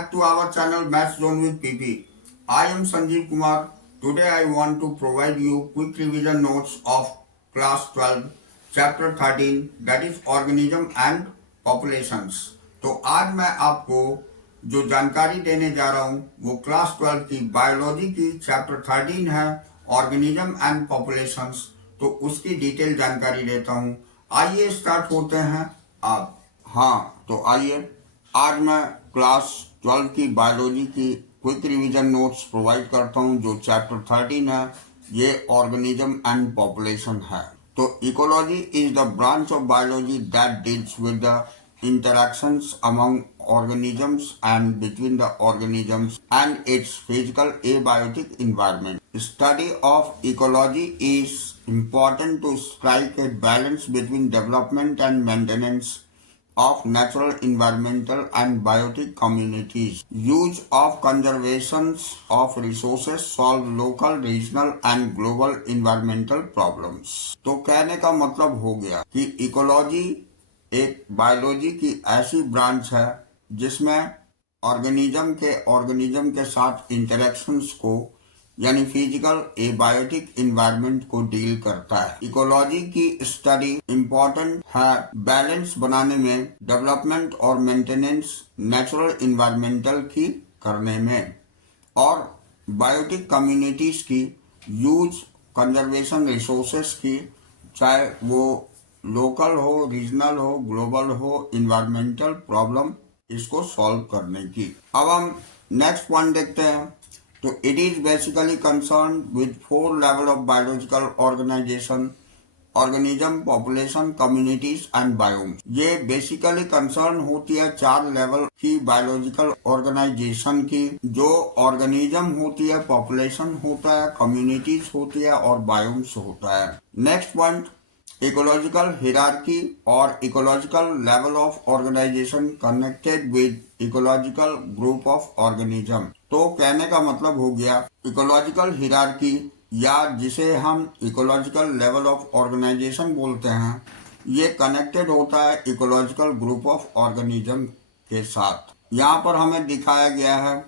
back to our channel Maths Zone with PP. I am Sanjeev Kumar. Today I want to provide you quick revision notes of class 12 chapter 13 that is organism and populations. तो आज मैं आपको जो जानकारी देने जा रहा हूँ वो क्लास 12 की बायोलॉजी की चैप्टर 13 है ऑर्गेनिज्म एंड पॉपुलेशंस। तो उसकी डिटेल जानकारी देता हूँ। आइए स्टार्ट होते हैं अब। हाँ तो आइए आज मैं क्लास 12 की बायोलॉजी की क्विक रिवीजन नोट्स प्रोवाइड करता हूँ जो चैप्टर 13 है। ये ऑर्गेनिज्म एंड पॉपुलेशन है। तो ecology is the branch of biology that deals with the interactions among organisms and between the organisms and its physical abiotic environment. Study of ecology is important to strike a balance between development and maintenance of natural, environmental and biotic communities. Use of conservations of resources solve local, regional and global environmental problems. तो कहने का मतलब हो गया कि ecology एक biology की ऐसी ब्रांच है जिसमें ऑर्गेनिज्म के साथ इंटरेक्शंस को यानी फिजिकल एबायोटिक एनवायरनमेंट को डील करता है। इकोलॉजी की स्टडी इम्पोर्टेंट है बैलेंस बनाने में, डेवलपमेंट और मेंटेनेंस नेचुरल इन्वायरमेंटल की करने में, और बायोटिक कम्युनिटीज की यूज कंजर्वेशन रिसोर्सेस की, चाहे वो लोकल हो, रीजनल हो, ग्लोबल हो, इन्वायरमेंटल प्रॉब्लम इसको सॉल्व करने की। अब हम नेक्स्ट पॉइंट देखते हैं। तो it is basically concern with 4 level of biological organisation, organism, population, communities and biome. ये बेसिकली कंसर्न होती है 4 लेवल की बायोलॉजिकल ऑर्गेनाइजेशन की, जो ऑर्गेनिज्म होती है, पॉपुलेशन होता है, कम्युनिटीज होती है और बायोम्स होता है। नेक्स्ट पॉइंट इकोलॉजिकल हिरार्की और ecological level of organisation connected with ecological group of organism. तो कहने का मतलब हो गया इकोलॉजिकल हिरार्की या जिसे हम इकोलॉजिकल लेवल ऑफ ऑर्गेनाइजेशन बोलते हैं, ये कनेक्टेड होता है इकोलॉजिकल ग्रुप ऑफ ऑर्गेनिज्म के साथ। यहाँ पर हमें दिखाया गया है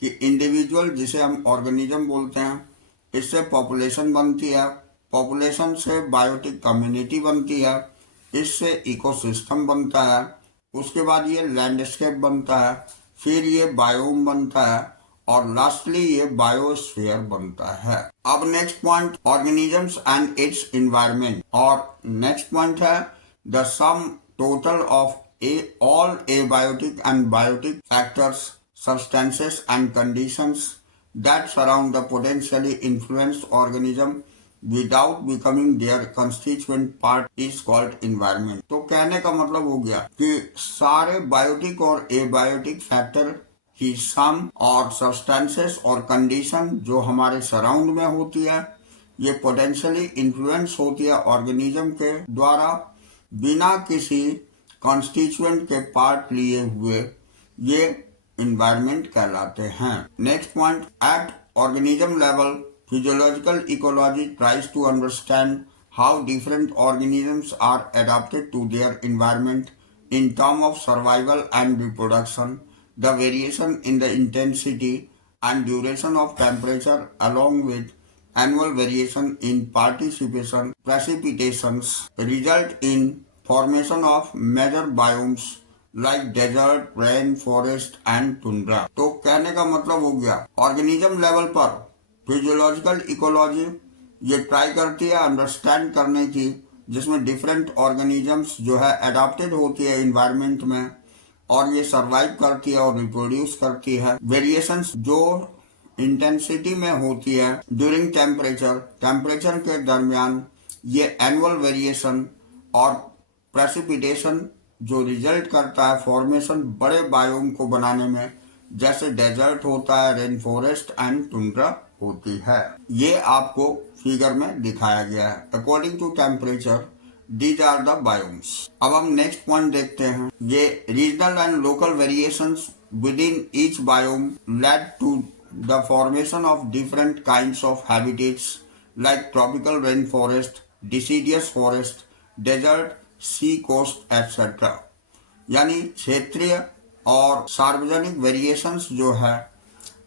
कि इंडिविजुअल जिसे हम ऑर्गेनिज्म बोलते हैं, इससे पॉपुलेशन बनती है, पॉपुलेशन से बायोटिक कम्युनिटी बनती है, इससे इकोसिस्टम बनता है, उसके बाद ये लैंडस्केप बनता है, फिर ये बायोम बनता है और लास्टली ये बायोस्फीयर बनता है। अब next point organisms and its environment, और नेक्स्ट पॉइंट है the sum total of all abiotic and biotic factors, substances and conditions that surround the potentially influenced organism without becoming their constituent part is called environment. तो कहने का मतलब हो गया कि सारे बायोटिक और एबायोटिक फैक्टर की सम और सब्सटेंसेस और कंडीशन जो हमारे सराउंड में होती है, ये पोटेंशियली इन्फ्लुएंस होती है ऑर्गेनिज्म के द्वारा बिना किसी कॉन्स्टिट्यूएंट के पार्ट लिए हुए, ये इन्वायरमेंट कहलाते हैं। Next point at organism level physiological ecology tries to understand how different organisms are adapted to their environment in terms of survival and reproduction. The variation in the intensity and duration of temperature along with annual variation in participation precipitations result in formation of major biomes like desert, rain, forest and tundra. तो कहने का मतलब हो गया organism level पर physiological ecology ये try करती है अंडरस्टैंड करने की, जिसमें डिफरेंट ऑर्गेनिजम्स जो है अडॉप्टेड होती है इन्वायरमेंट में और ये सरवाइव करती है और रिप्रोड्यूस करती है। वेरिएशंस जो इंटेंसिटी में होती है ड्यूरिंग टेम्परेचर के दरमियान, ये एनुअल वेरिएशन और प्रेसिपिटेशन जो रिजल्ट करता है फॉर्मेशन बड़े बायोम को बनाने में, जैसे डेजर्ट होता है, रेन फॉरेस्ट एंड टुंड्रा होती है। ये आपको फिगर में दिखाया गया है। According to temperature these are the biomes. अब हम नेक्स्ट पॉइंट देखते हैं। ये regional and local variations within each biome led to the formation of different kinds of habitats like tropical rain forest, deciduous forest, desert, sea coast etcetera. यानी क्षेत्रीय और सार्वजनिक variations जो है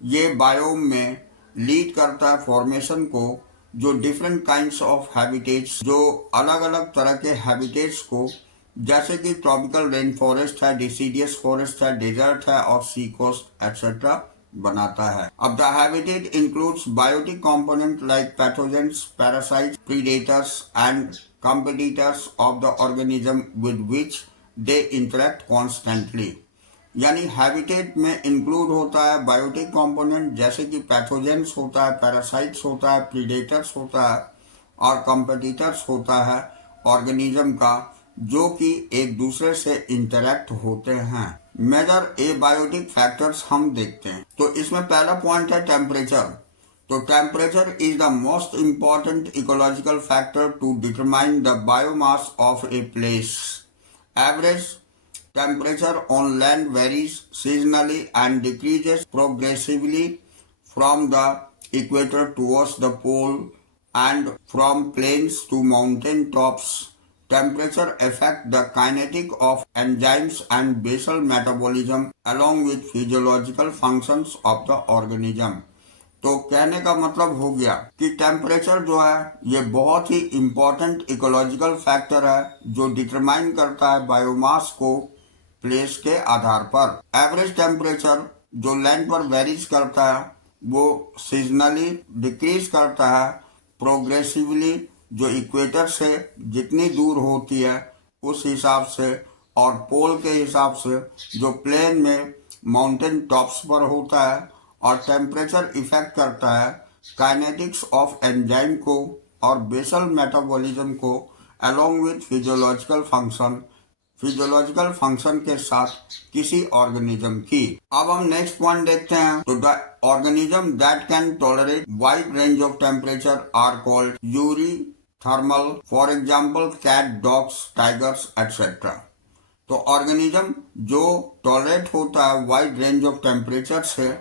ये बायोम में लीड करता है फॉर्मेशन को, जो डिफरेंट काइंड्स ऑफ हैबिटेट्स, जो अलग अलग तरह के हैबिटेट्स को, जैसे कि ट्रॉपिकल रेन फॉरेस्ट है, डिसीडियस फॉरेस्ट है, डेजर्ट है और सी कोस्ट एक्सेट्रा बनाता है। अब the habitat includes biotic component like pathogens, parasites, predators and competitors of the organism with which they interact constantly. यानी हैबिटेट में इंक्लूड होता है बायोटिक कंपोनेंट जैसे कि पैथोजेंस होता है, पैरासाइट्स होता है, प्रीडेटर्स होता है और कंपिटिटर्स होता है ऑर्गेनिज्म का, जो कि एक दूसरे से इंटरेक्ट होते हैं। मेजर एबायोटिक फैक्टर्स हम देखते हैं। तो इसमें पहला पॉइंट है टेम्परेचर। तो temperature is the most important ecological factor to determine the biomass of a place. Average temperature on land varies seasonally and decreases progressively from the equator towards the pole and from plains to mountain tops. Temperature affects the kinetic of enzymes and basal metabolism along with physiological functions of the organism. तो कहने का मतलब हो गया कि temperature जो है ये बहुत ही इम्पोर्टेंट इकोलॉजिकल फैक्टर है जो डिटरमाइन करता है बायोमास को प्लेस के आधार पर। एवरेज टेम्परेचर जो लैंड पर वेरीज करता है वो सीजनली डिक्रीज करता है प्रोग्रेसिवली, जो इक्वेटर से जितनी दूर होती है उस हिसाब से, और पोल के हिसाब से जो प्लेन में माउंटेन टॉप्स पर होता है। और टेम्परेचर इफेक्ट करता है काइनेटिक्स ऑफ एंजाइम को और बेसल मेटाबॉलिज्म को अलोंग विथ फिजियोलॉजिकल फंक्शन के साथ किसी ऑर्गेनिज्म की। अब हम नेक्स्ट पॉइंट देखते हैं। तो the organism that can tolerate wide range of temperature are called eurythermal, for example cat, dogs, tigers etcetera. तो ऑर्गेनिज्म जो टॉलरेट होता है वाइड रेंज ऑफ टेम्परेचर से,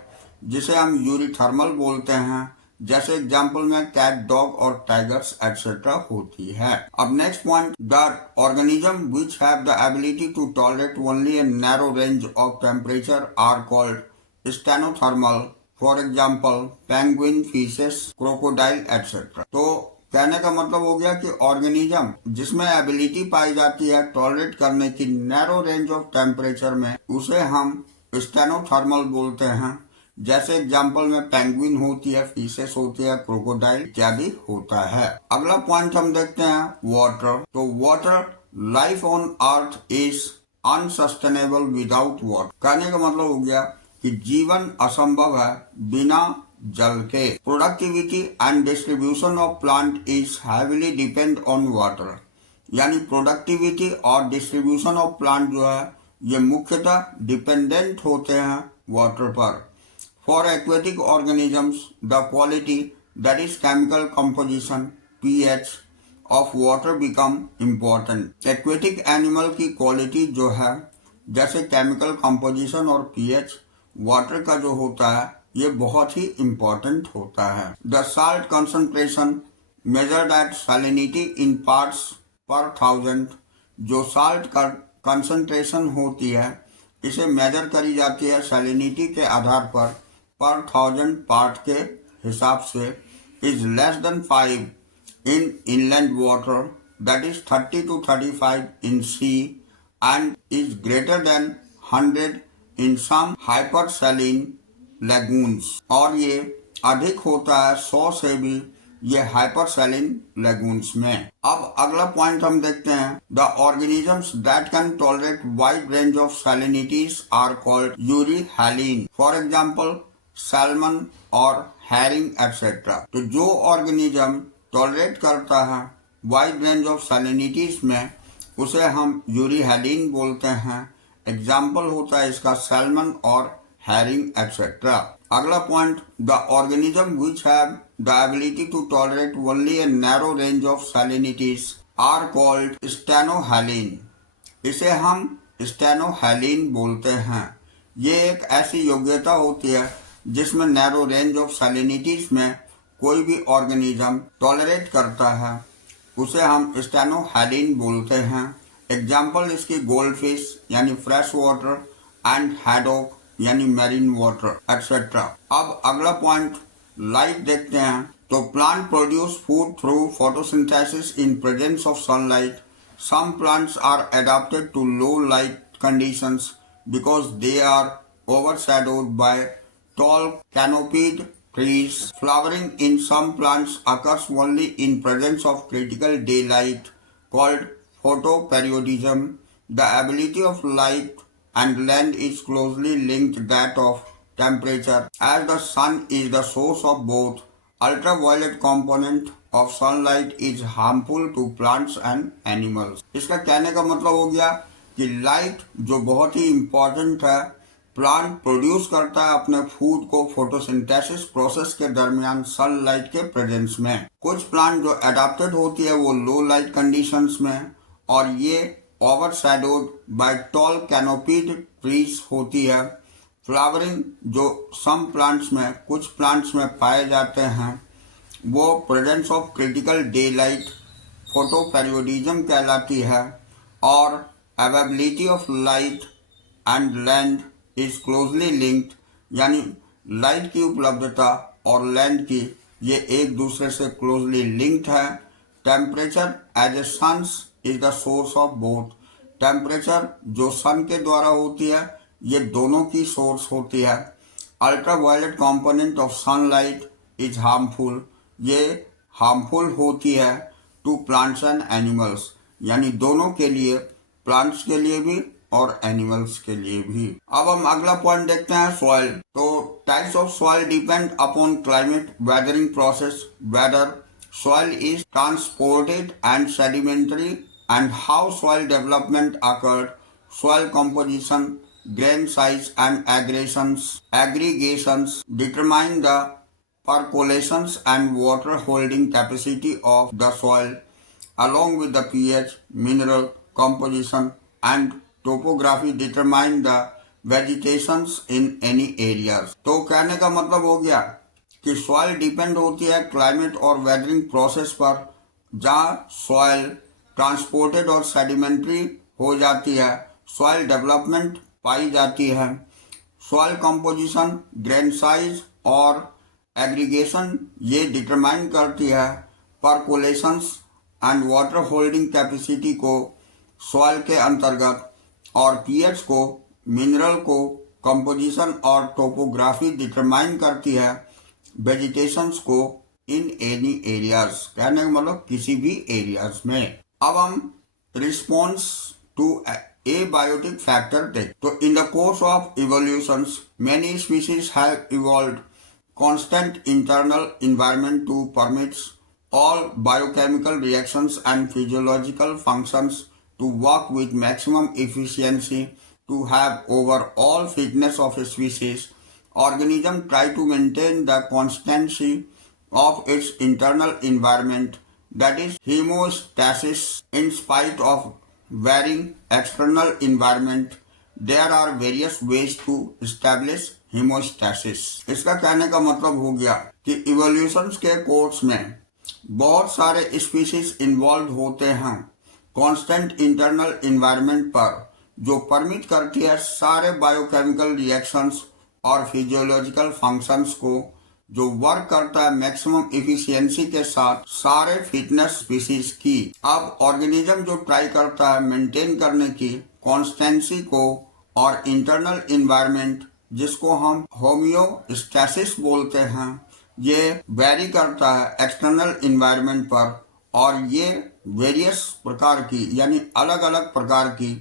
जिसे हम यूरीथर्मल बोलते हैं, जैसे एग्जाम्पल में कैट, डॉग और टाइगर्स एक्सेट्रा होती है। अब next point, the organism which have the ability to tolerate only a narrow range of temperature are called stenothermal, for example penguin, fishes, crocodile etcetera. तो कहने का मतलब हो गया कि ऑर्गेनिज्म जिसमें एबिलिटी पाई जाती है टॉलरेट करने की नैरो रेंज ऑफ टेम्परेचर में, उसे हम स्टेनोथर्मल बोलते हैं। जैसे एग्जाम्पल में पेंगुइन होती है, फिशेस होती है, क्रोकोडाइल इत्यादि होता है। अगला पॉइंट हम देखते हैं वाटर। तो water, life on earth is unsustainable without water. कहने का मतलब हो गया कि जीवन असंभव है बिना जल के। Productivity and distribution of plant is heavily depend on water. यानी प्रोडक्टिविटी और डिस्ट्रीब्यूशन ऑफ प्लांट जो है ये मुख्यतः डिपेंडेंट होते हैं वाटर पर। For aquatic organisms, the quality, that is chemical composition, pH of water become important. Aquatic animal की quality जो है, जैसे chemical composition और pH water का जो होता है, ये बहुत ही important होता है। The salt concentration measured at salinity in parts per thousand, जो salt का concentration होती है, इसे measure करी जाती है salinity के आधार पर पर 1000 पार्ट के हिसाब से, is less than 5 in inland water, that is 30 to 35 in sea, and is greater than 100 in some hypersaline lagoons. और ये अधिक होता है 100 से भी ये हाइपरसैलिन लेगून्स में। अब अगला पॉइंट हम देखते हैं। The organisms that can tolerate wide range of salinities are called euryhaline, for example salmon और हैरिंग एक्सेट्रा। तो जो ऑर्गेनिज्म टॉलरेट करता है वाइड रेंज ऑफ सैलिनिटीज में, उसे हम यूरीहैलीन बोलते हैं। एग्जाम्पल होता है इसका सैल्मन और हैरिंग एक्सेट्रा। अगला point, the organism which have the ability to tolerate only a narrow range of salinities are called stenohaline. इसे हम स्टेनोहैलीन बोलते हैं। ये एक ऐसी योग्यता होती है जिसमें नैरो रेंज ऑफ सैलिनिटीज में कोई भी ऑर्गेनिज्म टॉलरेट करता है, उसे हम स्टेनोहैलीन बोलते हैं। एग्जाम्पल इसकी गोल्ड फिश यानी फ्रेश वाटर एंड हैडॉक यानी मैरीन वाटर एक्सेट्रा। अब अगला पॉइंट लाइट देखते हैं। तो plant produce food through photosynthesis in presence of sunlight. Some plants are adapted to low light conditions because they are overshadowed by tall canopied trees. Flowering in some plants occurs only in presence of critical daylight called photoperiodism. The ability of light and length is closely linked to that of temperature. As the sun is the source of both, ultraviolet component of sunlight is harmful to plants and animals. इसका कहने का मतलब हो गया कि light जो बहुत ही important है, प्लांट प्रोड्यूस करता है अपने फूड को फोटोसिंथेसिस प्रोसेस के दरमियान सनलाइट के प्रेजेंस में। कुछ प्लांट जो एडाप्टेड होती है वो लो लाइट कंडीशंस में, और ये ओवरशैडोड बाय टॉल कैनोपीड ट्रीज होती है। फ्लावरिंग जो सम प्लांट्स में, कुछ प्लांट्स में पाए जाते हैं, वो presence of critical day light photoperiodism कहलाती है। और availability of light and length is closely linked, यानी लाइट की उपलब्धता और लेंथ की ये एक दूसरे से क्लोजली लिंक्ड है। Temperature as a sun's is the source of both. Temperature जो सन के द्वारा होती है, ये दोनों की सोर्स होती है। Ultraviolet component of sunlight is harmful. ये हार्मफुल होती है टू प्लांट्स एंड एनिमल्स, यानी दोनों के लिए, प्लांट्स के लिए भी और एनिमल्स के लिए भी। अब हम अगला पॉइंट देखते हैं, सॉइल। तो types of soil depend upon climate, weathering process, weather soil is transported and sedimentary and how soil development occurred, soil composition, grain size and aggregations determine the percolations and water holding capacity of the soil, along with the pH, mineral composition and topography determine the vegetations in any areas। तो कहने का मतलब हो गया कि soil depend होती है climate और वेदरिंग प्रोसेस पर। जहाँ सॉइल ट्रांसपोर्टेड और सेडिमेंट्री हो जाती है, सॉइल डेवलपमेंट पाई जाती है। सॉइल कंपोजिशन, ग्रेन साइज और एग्रीगेशन ये डिटरमाइन करती है परकोलेशंस एंड वाटर होल्डिंग कैपेसिटी को सॉइल के अंतर्गत, और पीएच को, मिनरल को, कंपोजिशन और टोपोग्राफी डिटरमाइन करती है वेजिटेशंस को इन एनी एरियाज। कहने का मतलब किसी भी एरियाज में। अब हम response to abiotic factor take। तो in the course of evolutions, many species have evolved constant internal environment to permit all biochemical reactions and physiological functions to work with maximum efficiency. To have overall fitness of a species, organism try to maintain the constancy of its internal environment, that is homeostasis, in spite of varying external environment. There are various ways to establish homeostasis। इसका कहने का मतलब हो गया कि evolutions के course में बहुत सारे स्पीशीज इन्वॉल्व होते हैं कांस्टेंट इंटरनल एनवायरनमेंट पर, जो परमिट करती है सारे बायोकेमिकल रिएक्शंस और फिजियोलॉजिकल फंक्शंस को, जो वर्क करता है मैक्सिमम इफिशियंसी के साथ सारे फिटनेस स्पीशीज की। अब ऑर्गेनिज्म जो ट्राई करता है मेंटेन करने की कॉन्स्टेंसी को और इंटरनल एनवायरनमेंट, जिसको हम होम्योस्टैसिस बोलते हैं, ये वेरी करता है एक्सटर्नल एनवायरनमेंट पर, और ये वेरियस प्रकार की, यानी अलग अलग प्रकार की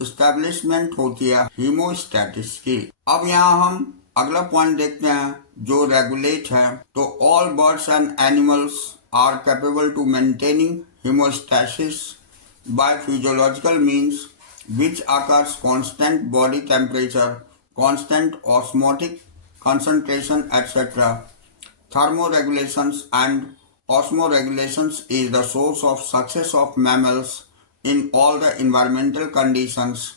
एस्टेब्लिशमेंट होती है होम्योस्टैटिस की। अब यहाँ हम अगला पॉइंट देखते हैं जो रेगुलेट है। तो all birds and animals are capable to maintaining homeostasis by physiological means which occurs constant body temperature, constant osmotic concentration, etc. Thermoregulations and osmoregulations is the source of success of mammals in all the environmental conditions.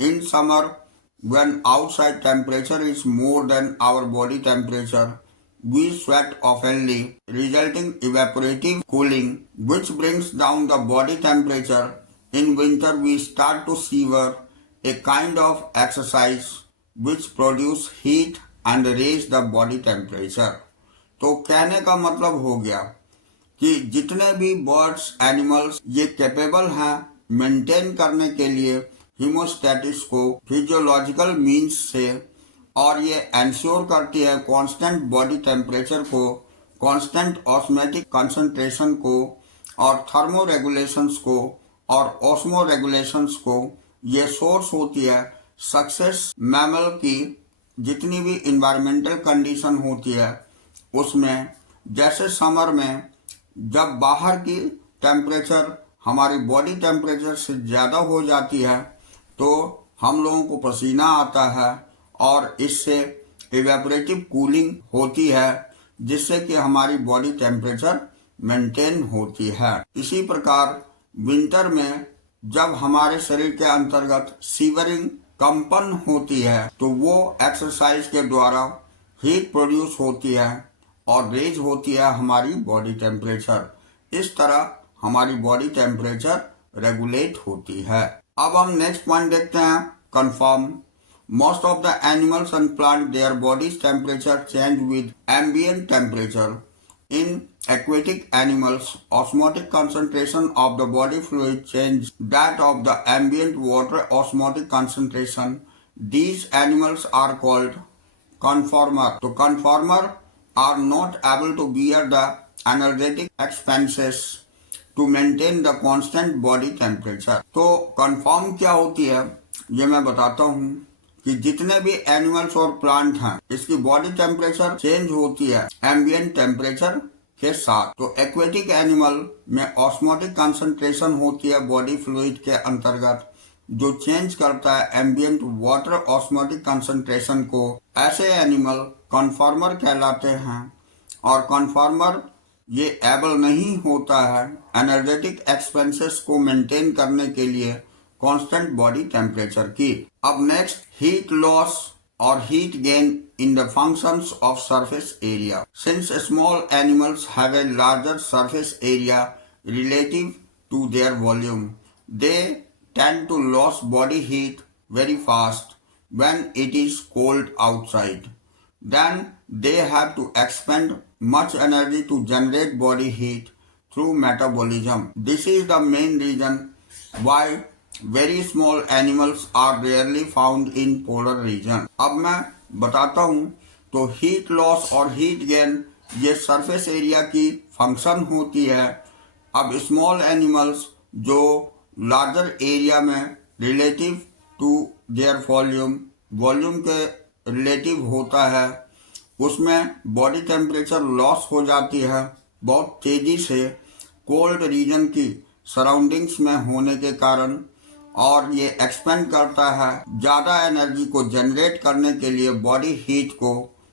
In summer, when outside temperature is more than our body temperature, we sweat oftenly, resulting evaporative cooling, which brings down the body temperature. In winter, we start to shiver a kind of exercise which produce heat and raise the body temperature। तो कहने का मतलब हो गया कि जितने भी birds animals ये कैपेबल हैं मेंटेन करने के लिए हीमोस्टेटिस को फिजियोलॉजिकल मींस से, और ये एंश्योर करती है कांस्टेंट बॉडी टेम्परेचर को, कांस्टेंट ऑस्मोटिक कंसंट्रेशन को और थर्मो रेगुलेशंस को और ऑस्मो रेगुलेशंस को। ये सोर्स होती है सक्सेस मैमल की जितनी भी इन्वायरमेंटल कंडीशन होती है उसमें। जैसे समर में जब बाहर की टेम्परेचर हमारी बॉडी टेम्परेचर से ज़्यादा हो जाती है तो हम लोगों को पसीना आता है और इससे इवेपोरेटिव कूलिंग होती है जिससे कि हमारी बॉडी टेम्परेचर मेंटेन होती है। इसी प्रकार विंटर में जब हमारे शरीर के अंतर्गत सीवरिंग कंपन होती है तो वो एक्सरसाइज के द्वारा हीट प्रोड्यूस होती है और रेज होती है हमारी बॉडी टेम्परेचर। इस तरह हमारी बॉडी टेम्परेचर रेगुलेट होती है। अब हम नेक्स्ट पॉइंट देखते हैं, confirm. Most of the animals and plants, their body's temperature change with ambient temperature. In aquatic animals, osmotic concentration of the body fluid change that of the ambient water osmotic concentration. These animals are called conformer. So conformer are not able to bear the energetic expenses to maintain the constant body temperature. तो conform क्या होती है ये मैं बताता हूँ कि जितने भी एनिमल्स और प्लांट हैं इसकी बॉडी टेम्परेचर चेंज होती है एम्बिएंट टेम्परेचर के साथ। तो एक्वेटिक एनिमल में ऑस्मोटिक कंसंट्रेशन होती है बॉडी फ्लूइड के अंतर्गत जो चेंज करता है एम्बिएंट वाटर ऑस्मोटिक कंसंट्रेशन को। ऐसे एनिमल कन्फॉर्मर कहलाते हैं और कन्फॉर्मर ये एबल नहीं होता है एनर्जेटिक एक्सपेंसेस को मेंटेन करने के लिए कांस्टेंट बॉडी टेम्परेचर की। अब next, heat loss or heat gain in the functions of surface area. Since small animals have a larger surface area relative to their volume, they tend to lose body heat very fast when it is cold outside. Then they have to expend much energy to generate body heat through metabolism. This is the main reason why very small animals are rarely found in polar region. अब मैं बताता हूँ तो heat loss और heat gain ये surface area की function होती है। अब स्मॉल एनिमल्स जो लार्जर एरिया में रिलेटिव टू देयर वॉल्यूम के रिलेटिव होता है उसमें बॉडी टेम्परेचर लॉस हो जाती है बहुत तेजी से कोल्ड रीजन की सराउंडिंग्स में होने के कारण, और ये एक्सपेंड करता है ज़्यादा एनर्जी को जनरेट करने के लिए बॉडी हीट को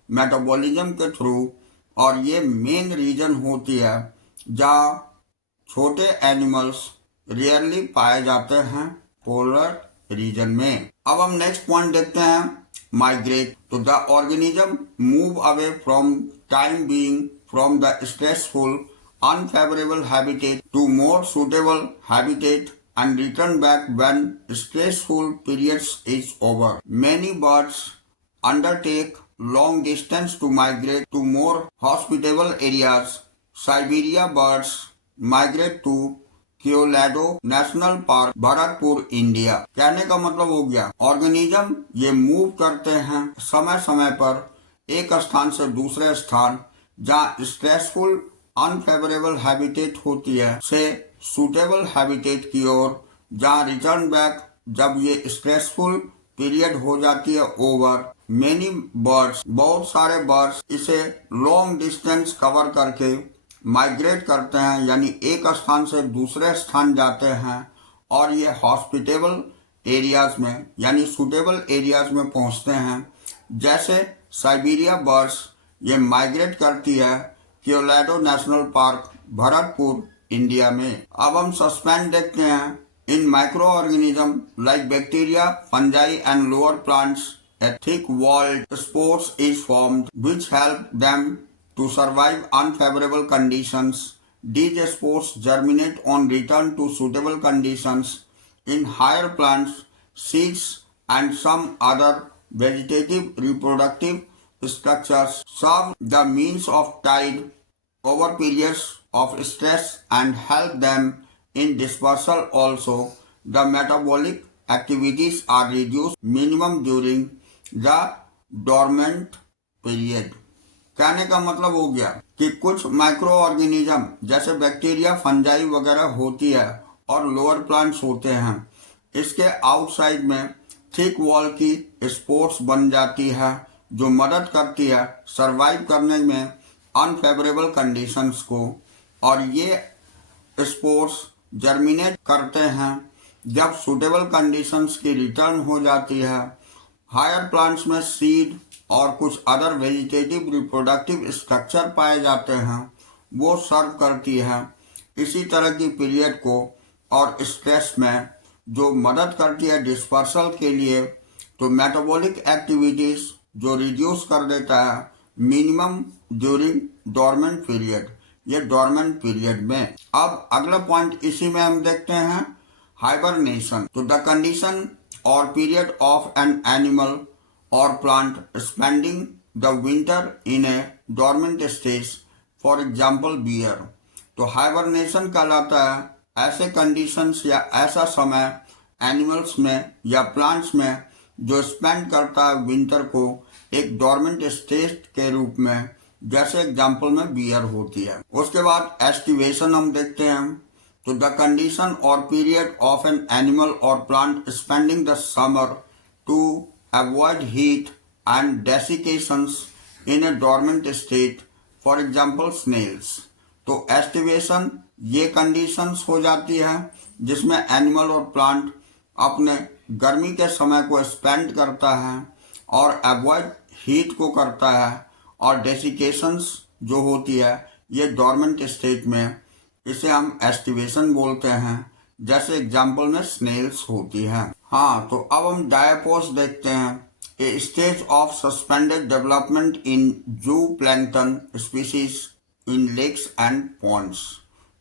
मेटाबॉलिज्म के थ्रू। और ये मेन रीजन होती है जहाँ छोटे एनिमल्स रेयरली पाए जाते हैं पोलर रीजन में। अब हम नेक्स्ट पॉइंट देखते हैं, माइग्रेट। तो the organism move away from time being from the stressful unfavorable habitat to more suitable habitat and return back when stressful periods is over. Many birds undertake long distance to migrate to more hospitable areas. Siberia birds migrate to Keoladeo national park, Bharatpur, India. कहने का मतलब हो गया organism ये move करते हैं समय समय पर एक स्थान से दूसरे स्थान जहाँ स्ट्रेसफुल अनफेवरेबल हैबिटेट होती है से सूटेबल हैबिटेट की ओर, जहाँ रिटर्न बैक जब ये स्ट्रेसफुल पीरियड हो जाती है ओवर। मेनी बर्ड्स बहुत सारे बर्ड्स इसे लॉन्ग डिस्टेंस कवर करके माइग्रेट करते हैं यानी एक स्थान से दूसरे स्थान जाते हैं और ये हॉस्पिटेबल एरियाज में यानी सूटेबल एरियाज में पहुंचते हैं। जैसे साइबेरिया बर्ड्स ये माइग्रेट करती है Keoladeo national park, Bharatpur, India में। अब हम सस्पेंड देखते हैं, in micro organism like bacteria, fungi and lower plants a thick walled spores is formed which help them to survive unfavorable conditions. These spores germinate on return to suitable conditions. In higher plants, seeds and some other vegetative reproductive structures serve the means of tide over periods of stress and help them in dispersal also. The metabolic activities are reduced minimum during the dormant period. कहने का मतलब हो गया कि कुछ micro organism जैसे bacteria, fungi वगैरह होती है और लोअर प्लांट्स होते हैं, इसके आउटसाइड में थिक वॉल की स्पोर्स बन जाती है जो मदद करती है सरवाइव करने में अनफेवरेबल कंडीशंस को, और ये स्पोर्स जर्मिनेट करते हैं जब सुटेबल कंडीशंस की रिटर्न हो जाती है। हायर प्लांट्स में सीड और कुछ अदर वेजिटेटिव रिप्रोडक्टिव स्ट्रक्चर पाए जाते हैं, वो सर्व करती है इसी तरह की पीरियड को और स्ट्रेस में, जो मदद करती है डिस्पर्सल के लिए। तो मेटाबॉलिक एक्टिविटीज जो रिड्यूस कर देता है मिनिमम ड्यूरिंग डोरमेंट पीरियड, ये डोरमेंट पीरियड में। अब अगला पॉइंट इसी में हम देखते हैं हाइबरनेशन। तो द कंडीशन और period of an animal or plant spending the winter in a dormant stage, for example bear। तो हाइबरनेशन कहलाता है ऐसे कंडीशंस या ऐसा समय एनिमल्स में या प्लांट्स में जो स्पेंड करता है विंटर को एक डोरमेंट स्टेज के रूप में, जैसे एग्जाम्पल में बियर होती है। उसके बाद एस्टिवेशन हम देखते हैं। तो द कंडीशन और पीरियड ऑफ एन एनिमल और plant spending the summer to avoid heat and desiccations in a dormant state, for example snails। तो एस्टिवेशन ये कंडीशंस हो जाती है जिसमें एनिमल और प्लांट अपने गर्मी के समय को स्पेंड करता है और अवॉइड हीट को करता है, और डेसिकेशंस जो होती है ये डोरमेंट स्टेट में, इसे हम एस्टिवेशन बोलते हैं, जैसे एग्जाम्पल में स्नेल्स होती है। हाँ, तो अब हम डायपोस देखते हैं। A stage of suspended development in zooplankton species in lakes and ponds.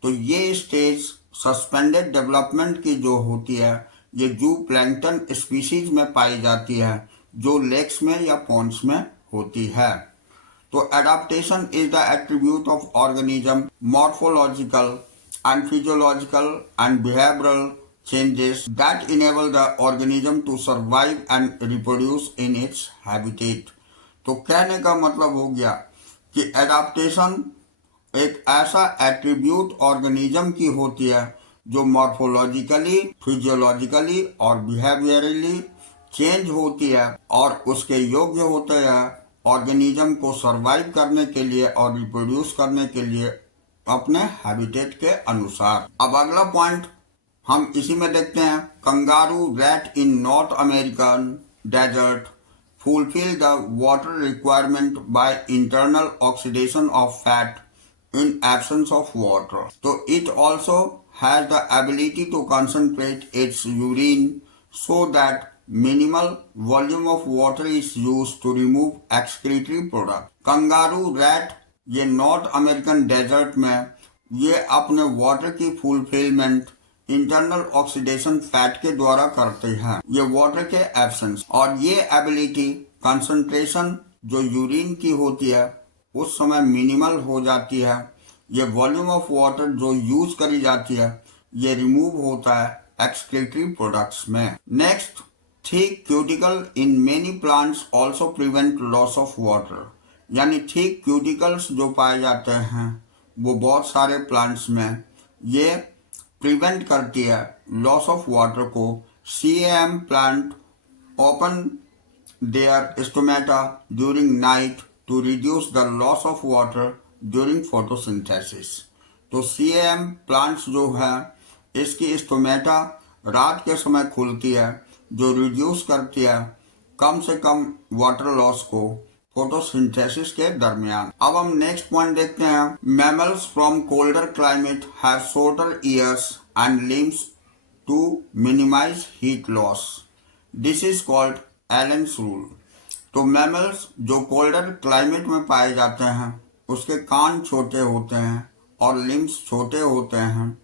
तो ये स्टेज सस्पेंडेड डेवलपमेंट की जो होती है ये जू प्लैंक्टन स्पीसीज में पाई जाती है जो लेक्स में या पॉन्ड्स में होती है। तो adaptation is the attribute of organism morphological and physiological and behavioral changes that enable the organism to survive and reproduce in its habitat। तो कहने का मतलब हो गया कि एडाप्टेशन एक ऐसा एट्रीब्यूट ऑर्गेनिज्म की होती है जो मॉर्फोलॉजिकली, फिजियोलॉजिकली और बिहेवियरली चेंज होती है और उसके योग्य होते हैं ऑर्गेनिज्म को सरवाइव करने के लिए और रिप्रोड्यूस करने के लिए अपने हैबिटेट के अनुसार। अब अगला पॉइंट हम इसी में देखते हैं। Kangaroo rat in North American desert fulfil the water requirement by internal oxidation of fat in absence of water. तो it also has the ability to concentrate its urine so that minimal volume of water is used to remove excretory product. Kangaroo rat ये North American desert में ये अपने water की fulfilment internal oxidation fat के द्वारा करते हैं, ये वाटर के एब्सेंस। और ये एबिलिटी कंसंट्रेशन जो यूरिन की होती है उस समय मिनिमल हो जाती है। ये वॉल्यूम ऑफ वाटर जो यूज करी जाती है ये रिमूव होता है एक्सक्रीटरी प्रोडक्ट्स में। Next, thick cuticle in many plants also prevent loss of water. यानी थिक क्यूटिकल्स जो पाए जाते हैं वो बहुत सारे प्लांट्स में ये प्रिवेंट करती है लॉस ऑफ वाटर को। CAM plant open their stomata during night to reduce the loss of water during photosynthesis. तो CAM प्लांट्स जो है इसकी स्टोमेटा रात के समय खुलती है जो रिड्यूस करती है कम से कम वाटर लॉस को फोटोसिंथेसिस के दरमियान। अब हम नेक्स्ट पॉइंट देखते हैं। Mammals from colder climate have shorter ears and limbs to minimise heat loss. This is called Allen's rule. तो मैमल्स जो कोल्डर क्लाइमेट में पाए जाते हैं उसके कान छोटे होते हैं और लिम्स छोटे होते हैं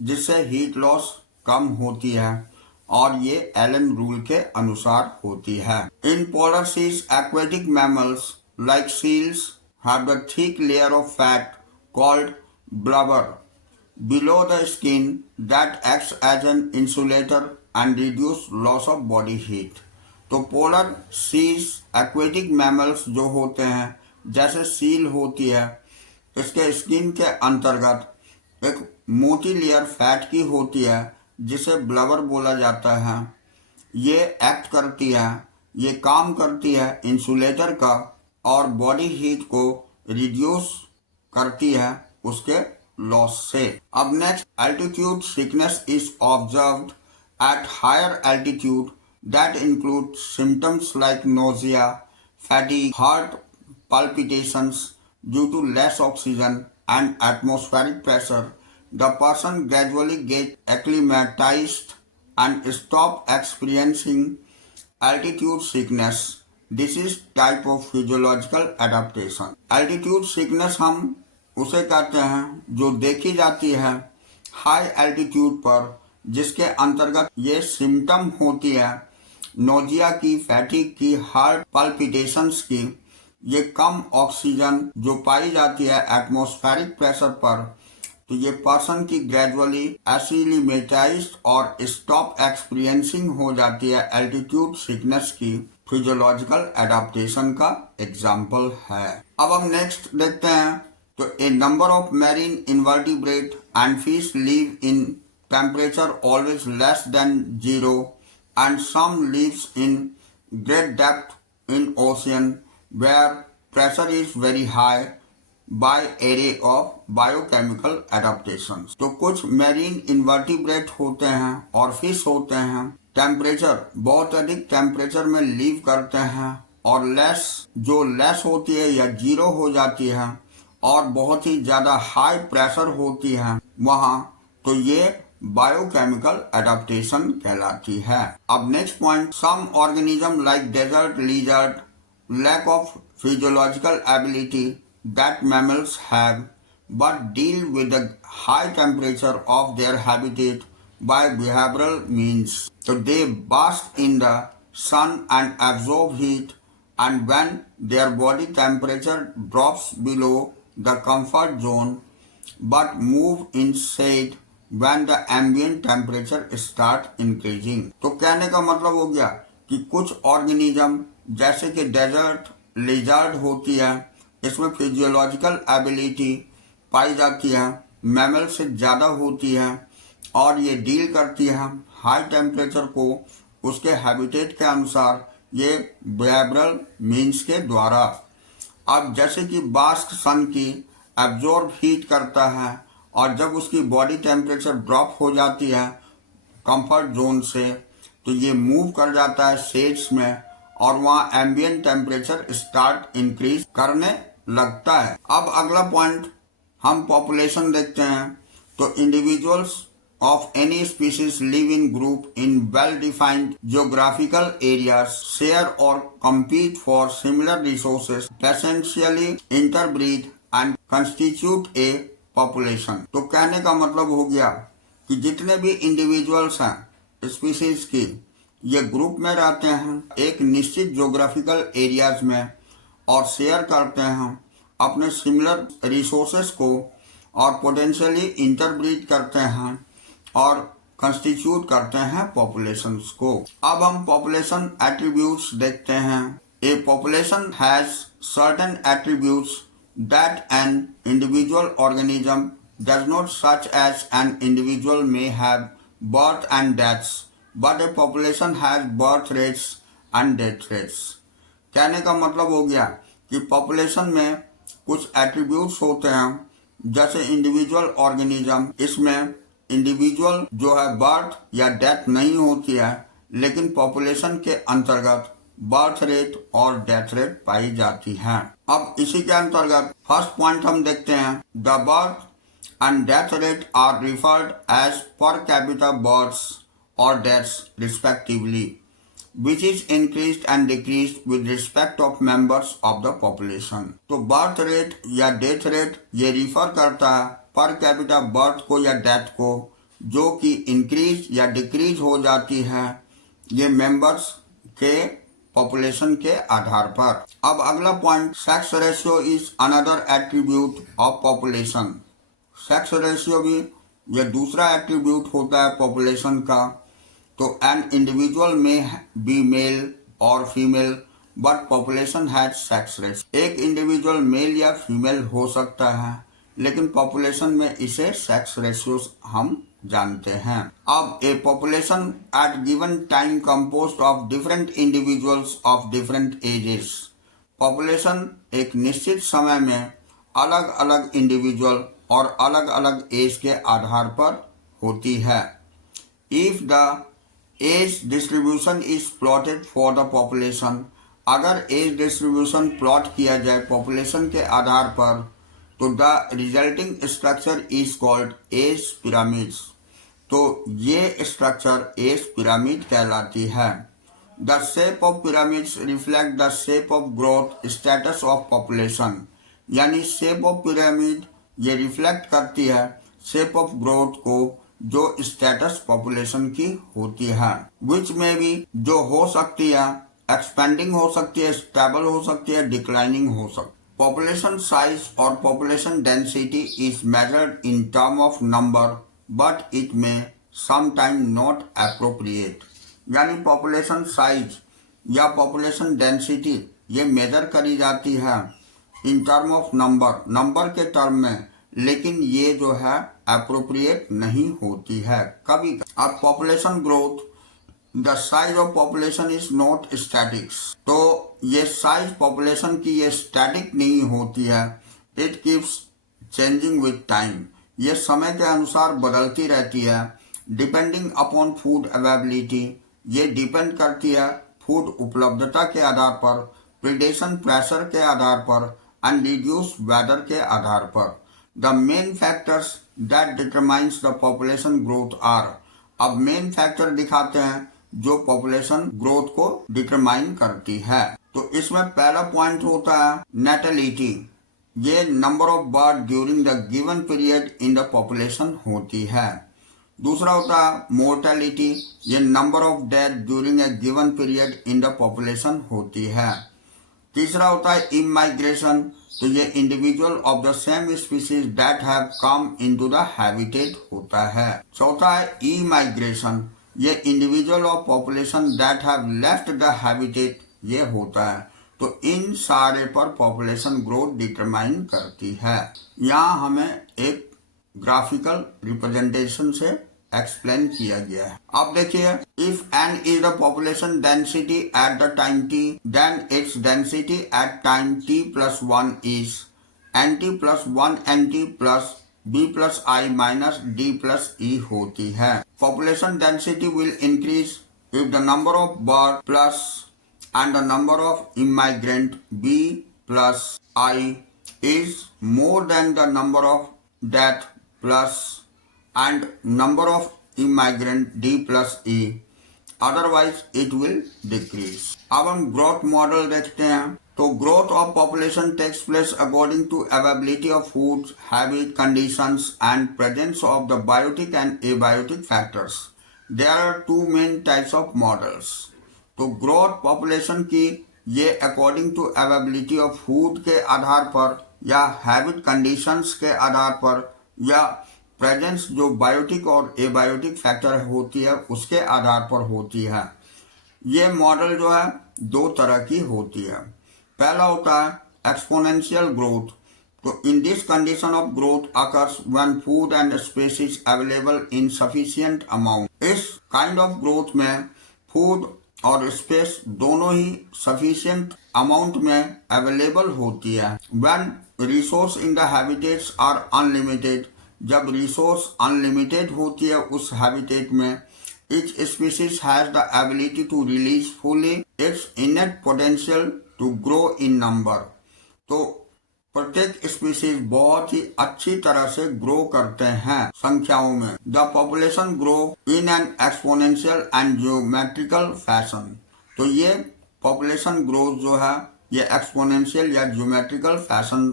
जिससे हीट लॉस कम होती है और ये एलन रूल के अनुसार होती है। In polar seas aquatic mammals like seals have the thick layer of fat called blubber below the skin that acts as an insulator and reduce loss of body heat। तो polar seas aquatic mammals जो होते हैं, जैसे seal होती है, इसके skin के अंतर्गत एक मोटी लेयर फैट की होती है जिसे ब्लबर बोला जाता है। ये एक्ट करती है, ये काम करती है इंसुलेटर का और बॉडी हीट को रिड्यूस करती है उसके लॉस से। अब next, altitude sickness is observed at higher altitude that include symptoms like nausea, fatigue, heart palpitations due to less oxygen and atmospheric pressure. The person gradually gets acclimatized and stop experiencing altitude sickness. This is type of physiological adaptation. Altitude sickness हम उसे कहते हैं जो देखी जाती है high altitude पर, जिसके अंतर्गत ये सिम्टम होती है नोजिया की, फैटिग की, हार्ट पल्पिटेशंस की। ये कम ऑक्सीजन जो पाई जाती है एटमॉस्फेरिक प्रेशर पर, तो ये पर्सन की ग्रेजुअली एसिलिमेटाइज्ड और स्टॉप एक्सपीरियंसिंग हो जाती है एल्टीट्यूड सिकनेस की फिजियोलॉजिकल एडाप्टेशन का एग्जाम्पल है। अब हम नेक्स्ट देखते हैं। तो a number of marine invertebrate and fish live in temperature always less than 0 and some lives in great depth in ocean where pressure is very high by array of biochemical adaptations। तो कुछ marine invertebrate होते हैं और fish होते हैं, temperature बहुत अधिक temperature में लीव करते हैं और लेस होती है या 0 हो जाती है और बहुत ही ज्यादा हाई प्रेशर होती है वहां, तो ये बायोकेमिकल एडाप्टेशन कहलाती है। अब next point, some organism like desert lizard lack of physiological ability that mammals have but deal with the high temperature of their habitat by behavioral means। So they bask in the sun and absorb heat, and when their body temperature drops below the comfort zone but move in shade when the ambient temperature start increasing। तो कहने का मतलब हो गया कि कुछ organism जैसे कि डेजर्ट लिजर्ड होती है, इसमें फिजियोलॉजिकल एबिलिटी पाई जाती है मैमल से ज़्यादा होती है और ये डील करती है हाई टेम्परेचर को उसके हैबिटेट के अनुसार, ये बिहेवियरल मीन्स के द्वारा। अब जैसे कि बास्क सन की एब्जॉर्ब हीट करता है और जब उसकी बॉडी टेम्परेचर ड्रॉप हो जाती है कंफर्ट जोन से, तो ये मूव कर जाता है शेड्स में और वहाँ एम्बिएंट टेम्परेचर स्टार्ट इंक्रीज करने लगता है। अब अगला पॉइंट हम पॉपुलेशन देखते हैं। तो individuals of any species live in group in well defined geographical areas, share और compete for similar resources, essentially interbreed and constitute A population. तो कहने का मतलब हो गया कि जितने भी इंडिविजुअल्स हैं स्पीशीज की, ये ग्रुप में रहते हैं एक निश्चित ज्योग्राफिकल एरियाज में और शेयर करते हैं अपने सिमिलर रिसोर्सेस को और पोटेंशियली इंटरब्रीड करते हैं और कंस्टिट्यूट करते हैं पॉपुलेशंस को। अब हम पॉपुलेशन एट्रीब्यूट्स देखते हैं। A population has certain attributes that an individual organism does not, such as an individual may have birth and deaths but a population has birth rates and death rates। कहने का मतलब हो गया कि population में कुछ एट्रीब्यूट्स होते हैं जैसे इंडिविजुअल ऑर्गेनिज्म, इसमें इंडिविजुअल जो है बर्थ या डेथ नहीं होती है, लेकिन पॉपुलेशन के अंतर्गत बर्थ रेट और डेथ रेट पाई जाती है। अब इसी के अंतर्गत फर्स्ट पॉइंट हम देखते हैं, the birth and death rate are referred as per capita births or deaths respectively, which is increased and decreased with respect of members of the population। तो बर्थ रेट या डेथ रेट ये refer करता है per capita birth को या death को, जो कि इंक्रीज या डिक्रीज हो जाती है ये मेंबर्स के पॉपुलेशन के आधार पर। अब अगला point, sex ratio is another attribute of population. Sex ratio भी ये दूसरा एट्रीब्यूट होता है पॉपुलेशन का। तो एन इंडिविजुअल में बी मेल और female but population has sex ratio. एक इंडिविजुअल मेल या फीमेल हो सकता है लेकिन पॉपुलेशन में इसे सेक्स रेशियो हम जानते हैं। अब ए population at given time composed of different individuals of different ages. Population एक निश्चित समय में अलग अलग इंडिविजुअल और अलग अलग एज के आधार पर होती है। If the age distribution is plotted for the population, अगर एज डिस्ट्रीब्यूशन प्लॉट किया जाए पॉपुलेशन के आधार पर तो the resulting structure is called age pyramids. तो ये स्ट्रक्चर एज पिरामिड कहलाती है। The shape of pyramids reflect the shape of growth status of population. यानी शेप ऑफ पिरामिड ये रिफ्लेक्ट करती है शेप ऑफ ग्रोथ को जो स्टेटस पॉपुलेशन की होती है। विच में भी जो हो सकती है एक्सपेंडिंग हो सकती है, स्टेबल हो सकती है, डिक्लाइनिंग हो सकती है। पॉपुलेशन साइज और population density is measured in term of number but it में समटाइम नॉट एप्रोप्रिएट। यानी पॉपुलेशन साइज या पॉपुलेशन डेंसिटी ये मेजर करी जाती है इन टर्म ऑफ नंबर के टर्म में, लेकिन ये जो है एप्रोप्रिएट नहीं होती है कभी। अब population growth, the size of population is not statics. तो ये साइज पॉपुलेशन की ये स्टैटिक नहीं होती है। It keeps changing with time. ये समय के अनुसार बदलती रहती है। डिपेंडिंग अपॉन फूड अवेलेबिलिटी, ये डिपेंड करती है फूड उपलब्धता के आधार पर, प्रिडेशन प्रेशर के आधार पर एंड रिड्यूस वेदर के आधार पर। The main factors that determines the population growth are. अब मेन फैक्टर दिखाते हैं जो पॉपुलेशन ग्रोथ को डिटरमाइन करती है। तो इसमें पहला पॉइंट होता है नेटलिटी। ये number of birth during the given period in the population होती है। दूसरा होता है मोर्टेलिटी। ये number of death during a given period in the population होती है। तीसरा होता है इमाइग्रेशन। तो ये individual of the same species that have come into the habitat होता है। चौथा है इमाइग्रेशन। ये individual of population that have left the habitat ये होता है। तो इन सारे पर पॉपुलेशन ग्रोथ डिटरमाइन करती है। यहाँ हमें एक ग्राफिकल रिप्रेजेंटेशन से एक्सप्लेन किया गया है। अब देखिए, if N is the population density at the time T, then its density at time T plus 1 is N T plus 1 N T plus B plus I minus D plus E होती है। Population density will increase if the number of birth plus and the number of immigrant B plus I is more than the number of death plus and number of immigrant D plus E, otherwise it will decrease। अब हम growth model देखते हैं। तो growth of population takes place according to availability of food, habit, conditions and presence of the biotic and abiotic factors. There are two main types of models. तो growth population की ये according to availability of food के आधार पर या habit conditions के आधार पर या प्रेजेंस जो बायोटिक और एबायोटिक फैक्टर होती है उसके आधार पर होती है। ये मॉडल जो है दो तरह की होती है। पहला होता है एक्सपोनेंशियल ग्रोथ। तो in this condition of growth occurs when food and species available in sufficient amount. इस काइंड ऑफ ग्रोथ में फूड और स्पेस दोनों ही सफिशिएंट अमाउंट में अवेलेबल होती है। When resource in the habitats are unlimited, जब रिसोर्स अनलिमिटेड होती है उस हैबिटेट में, each species has the ability to release fully its innate potential to grow in number। तो प्रत्येक स्पीसीज बहुत ही अच्छी तरह से ग्रो करते हैं संख्याओं में। The population grow in an exponential and geometrical fashion. तो ये पॉपुलेशन ग्रोथ जो है ये एक्सपोनेंशियल या ज्योमेट्रिकल फैशन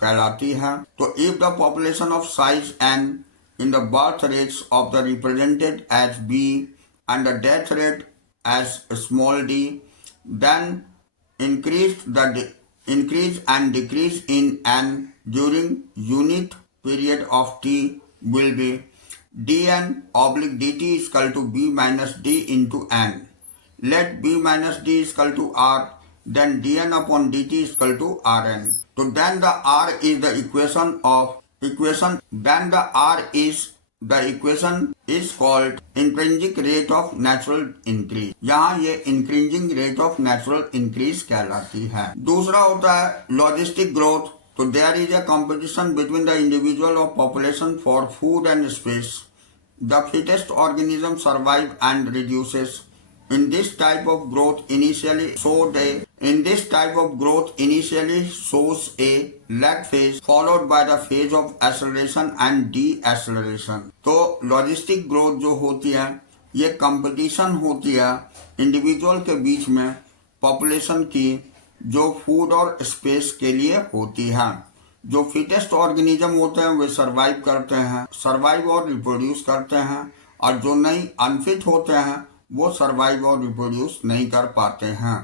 कहलाती है। तो if the population of size N in the birth rates of the represented as B and the death rate as small d, then increase and decrease in n during unit period of t will be dn oblique dt is equal to b minus d into n. Let b minus d is equal to r, then dn upon dt is equal to rn. So then the r is the equation is called intrinsic rate of natural increase. यहाँ ये increasing rate of natural increase कहलाती है। दूसरा होता है logistic growth. तो there is a competition between the individual और population for food and space. The fittest organism survive and reduces. In this type of growth initially shows a lag phase followed by the phase of acceleration and deceleration. तो logistic growth जो होती है ये competition होती है individual के बीच में population की, जो फूड और स्पेस के लिए होती है। जो फिटेस्ट ऑर्गेनिज्म होते हैं वे सर्वाइव और रिप्रोड्यूस करते हैं, और जो नहीं अनफिट होते हैं वो सर्वाइव और रिप्रोड्यूस नहीं कर पाते हैं।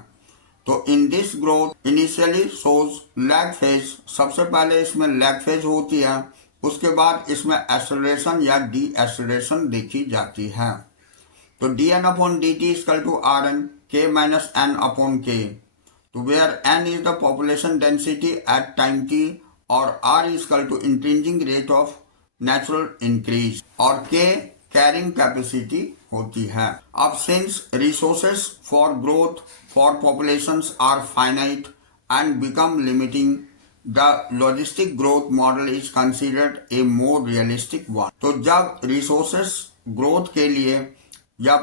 तो in this growth initially shows lag phase. सबसे पहले इसमें लैग फेज होती है, उसके बाद इसमें एक्सेलरेशन या डी एक्सेलरेशन देखी जाती है। तो D N upon D T equal to R N K minus N upon K. तो where N is the population density at time T और R equal to increasing rate of natural increase और K carrying capacity होती है। अब since resources for growth for populations are finite and become limiting, the logistic growth model is considered a more realistic one. तो जब resources growth के लिए या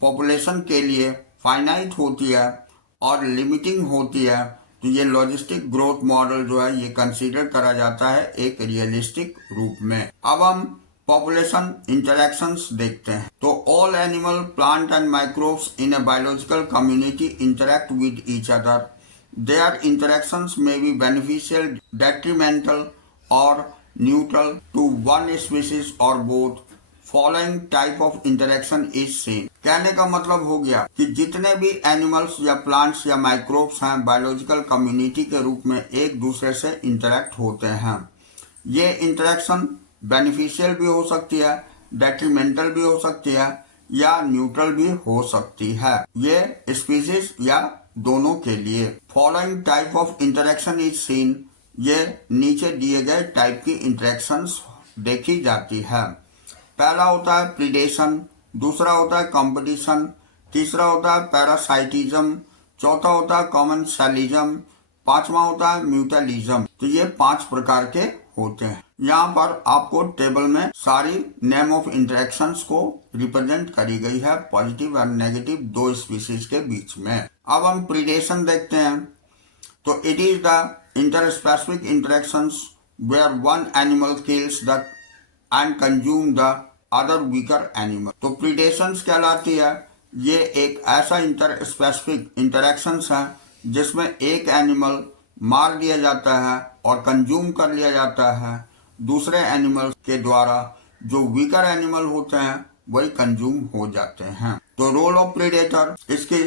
population के लिए फाइनाइट होती है और लिमिटिंग होती है, तो ये लॉजिस्टिक ग्रोथ मॉडल जो है ये कंसिडर करा जाता है एक रियलिस्टिक रूप में। अब हम पॉपुलेशन इंटरैक्शंस देखते हैं। तो all animal, plant and microbes in a biological community interact with each other. Their interactions may be beneficial, detrimental और न्यूट्रल टू वन स्पीशीज और both. Following type of interaction is seen. कहने का मतलब हो गया कि जितने भी एनिमल्स या प्लांट्स या माइक्रोब्स हैं बायोलॉजिकल कम्युनिटी के रूप में एक दूसरे से इंटरैक्ट होते हैं। ये इंटरैक्शन बेनिफिशियल भी हो सकती है, डेट्रीमेंटल भी हो सकती है या न्यूट्रल भी हो सकती है, ये स्पीशीज या दोनों के लिए। Following type of interaction is scene. ये नीचे दिए गए टाइप की इंटरैक्शंस देखी जाती है। पहला होता है प्रीडेशन, दूसरा होता है कंपटीशन, तीसरा होता है पैरासाइटिज्म, चौथा होता है कॉमेंसलिज्म, पांचवा होता है म्यूटलिज्म। तो ये 5 प्रकार के होते हैं। यहाँ पर आपको टेबल में सारी नेम ऑफ इंटरेक्शंस को रिप्रेजेंट करी गई है पॉजिटिव एंड नेगेटिव 2 स्पीशीज के बीच में। अब हम प्रीडेशन देखते हैं। तो it is the interspecific interactions where one animal kills the and consume the other weaker animal. तो प्रीडेशंस कहलाती है ये एक ऐसा इंटरस्पेसिफिक इंटरेक्शंस है जिसमें एक एनिमल मार दिया जाता है और कंज्यूम कर लिया जाता है दूसरे एनिमल के द्वारा। जो वीकर एनिमल होते हैं वही कंज्यूम हो जाते हैं। तो रोल ऑफ प्रीडेटर, इसके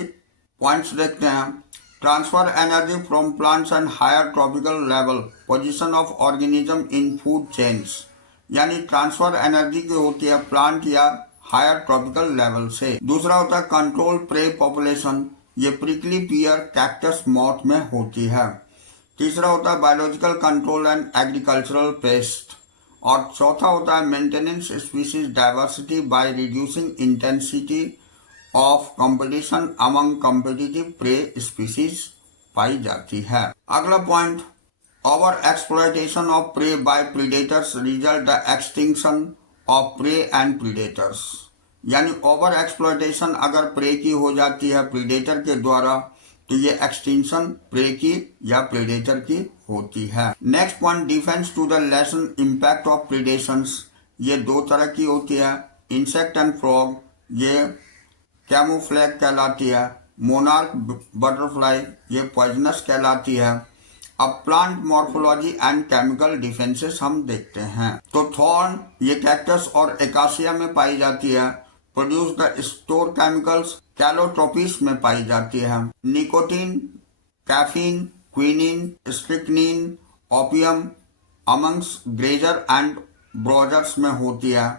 पॉइंट्स देखते हैं। Transfer energy from plants and higher tropical level, position of organism in food chains. यानी ट्रांसफर एनर्जी की होती है प्लांट या हायर ट्रॉपिकल लेवल से। दूसरा होता है कंट्रोल प्रे पॉपुलेशन, ये प्रिकली पियर कैक्टस मॉथ में होती है। तीसरा होता है biological control and agricultural pest. और चौथा होता है maintenance species diversity by reducing intensity of competition among competitive prey species पाई जाती है। अगला point, over exploitation of prey by predators result the extinction of prey and predators. यानी over exploitation अगर प्रे की हो जाती है प्रीडेटर के द्वारा तो ये एक्सटिंक्शन प्रे की या प्रीडेटर की होती है। Next point, defence to the lessen impact of predations. ये 2 तरह की होती है, इंसेक्ट एंड फ्रॉग, ये कैमोफ्लैग कहलाती है। मोनार्क बटरफ्लाई ये पॉइजनस कहलाती है। अब plant morphology and chemical defences हम देखते हैं। तो थॉर्न ये कैक्टस और एकासिया में पाई जाती है। Produce the store chemicals Calotropis में पाई जाती है। Nicotine, caffeine, quinine, strychnine, opium amongst grazer and browsers में होती है।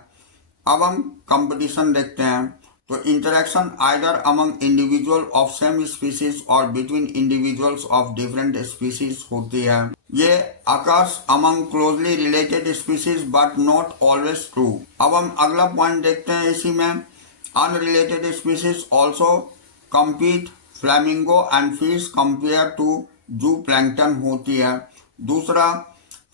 अब हम कंपटीशन देखते हैं। तो interaction either among individual of same species और between individuals of different species होती है। ये occurs among closely related species but not always true. अब हम अगला पॉइंट देखते हैं इसी में। Unrelated species also compete flamingo and fish compare to zooplankton होती है। दूसरा,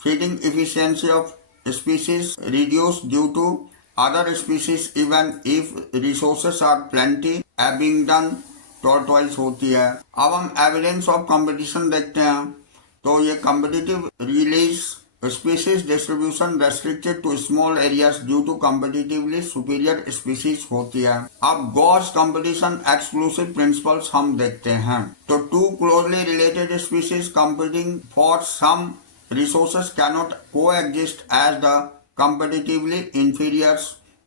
feeding efficiency of species reduce due to other species even if resources are plenty, abundant tortoise होती है। अब हम एविडेंस ऑफ कंपटीशन देखते हैं। तो ये competitive release species distribution restricted to small areas due to competitively superior species होती है। अब गॉस कंपटीशन एक्सक्लूसिव प्रिंसिपल्स हम देखते हैं। तो two closely related species competing for some resources cannot coexist as the competitively inferiors,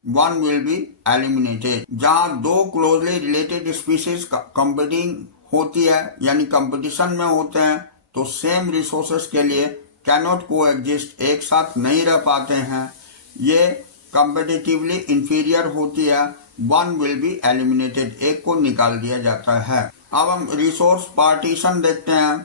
one will be eliminated। जहां दो closely related species competing होती है यानी कंपटीशन में होते हैं तो सेम रिसोर्सेस के लिए कैनॉट कोएग्जिस्ट, एक साथ नहीं रह पाते हैं, ये कंपेटिटिवली इंफीरियर होती है, वन विल बी एलिमिनेटेड, एक को निकाल दिया जाता है। अब हम रिसोर्स पार्टीशन देखते हैं।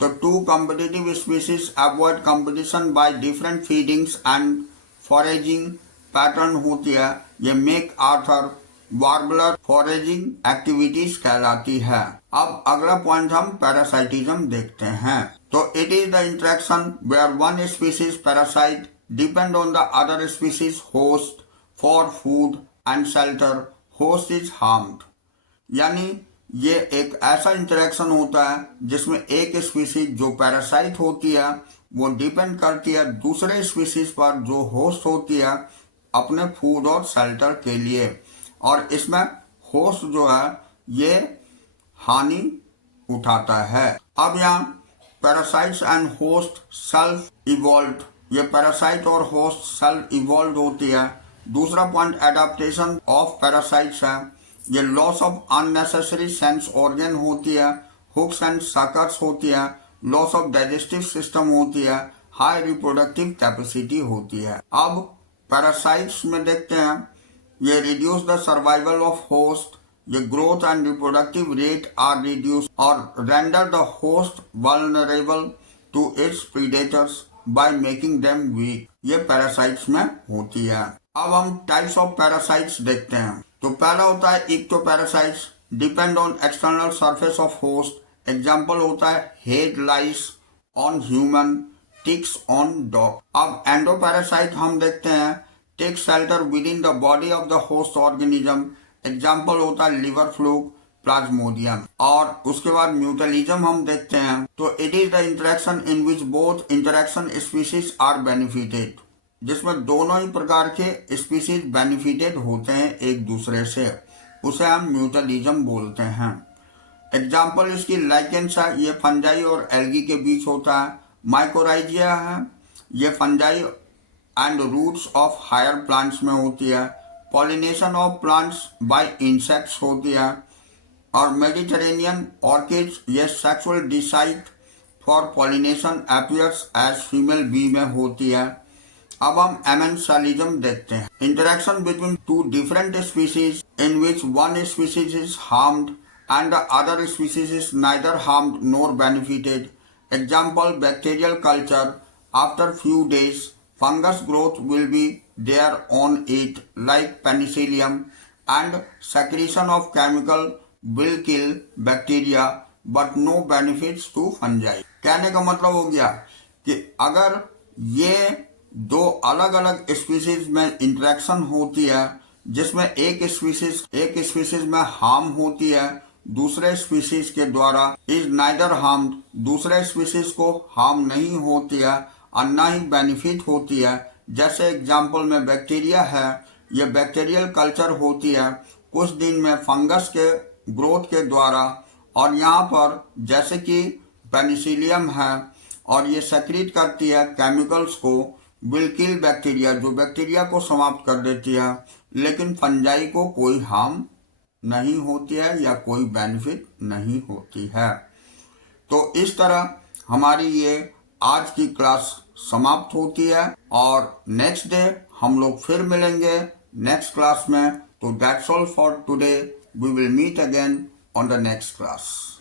तो two competitive species avoid competition by different feedings and foraging pattern होती है। ये MacArthur warbler foraging activities कहलाती है। अब अगला पॉइंट हम पैरासाइटिज्म देखते हैं। तो it is the interaction where one species parasite depend on the other species host for food and shelter, host is harmed. यानी ये एक ऐसा इंटरेक्शन होता है जिसमें एक स्पीसीज जो पैरासाइट होती है वो डिपेंड करती है दूसरे स्पीसीज पर जो होस्ट होती है अपने फूड और शेल्टर के लिए, और इसमें होस्ट जो है ये हानि उठाता है। अब यहाँ parasites and host self evolve, ये पैरासाइट और होस्ट सेल्फ इवॉल्व होती है। दूसरा पॉइंट एडाप्टेशन ऑफ पैरासाइट्स है। ये loss of unnecessary sense organ होती है, हुक्स एंड सकर्स होती है, लॉस ऑफ डाइजेस्टिव सिस्टम होती है, हाई रिप्रोडक्टिव कैपेसिटी होती है। अब पैरासाइट्स में देखते हैं, ये reduce the survival of host, ये growth and reproductive rate are reduce और render the host vulnerable to its predators by making them weak, ये पैरासाइट्स में होती है। अब हम टाइप्स ऑफ पैरासाइट्स देखते हैं। तो पहला होता है ectoparasites, depend on external surface of host, example होता है head lice on human, ticks on dog. अब एंडोपैरासाइट हम देखते हैं, take shelter within the body of the host organism, example होता है लिवर फ्लूक, प्लाज्मोडियम। और उसके बाद म्यूटलिज्म हम देखते हैं। तो it is the interaction in which both interaction species are benefited, जिसमें दोनों ही प्रकार के स्पीसीज बेनिफिटेड होते हैं एक दूसरे से, उसे हम म्यूटलिज्म बोलते हैं। एग्जाम्पल इसकी लाइकेंस है, ये फंजाई और एल्गी के बीच होता है। माइकोराइजिया है, ये fungi and roots of higher plants में होती है। Pollination of plants by insects होती है। और मेडिटेरेनियन ऑर्किड्स, ये sexual deceit for pollination appears as female bee में होती है। अब हम एमेंसालिज्म देखते हैं। Interaction between two different species in which one species is harmed and the other species is neither harmed nor benefited. Example, bacterial culture. After few days, fungus growth will be there on it like penicillium, and secretion of chemical will kill bacteria but no benefits to fungi. कहने का मतलब हो गया कि अगर ये दो अलग अलग स्पीसीज में इंटरेक्शन होती है जिसमें एक स्पीसीज में हार्म होती है दूसरे स्पीसीज के द्वारा, इज नाइदर हार्म्ड, दूसरे स्पीसीज को हार्म नहीं होती है और न ही बेनिफिट होती है। जैसे एग्जाम्पल में बैक्टीरिया है, ये बैक्टीरियल कल्चर होती है कुछ दिन में फंगस के ग्रोथ के द्वारा, और यहाँ पर जैसे कि पेनिसिलियम है और ये सेक्रेट करती है केमिकल्स को, विल किल बैक्टीरिया, जो बैक्टीरिया को समाप्त कर देती है, लेकिन फंजाई को कोई हार्म नहीं होती है या कोई बेनिफिट नहीं होती है। तो इस तरह हमारी ये आज की क्लास समाप्त होती है और नेक्स्ट डे हम लोग फिर मिलेंगे नेक्स्ट क्लास में। तो that's all for today, we will meet again on the next class.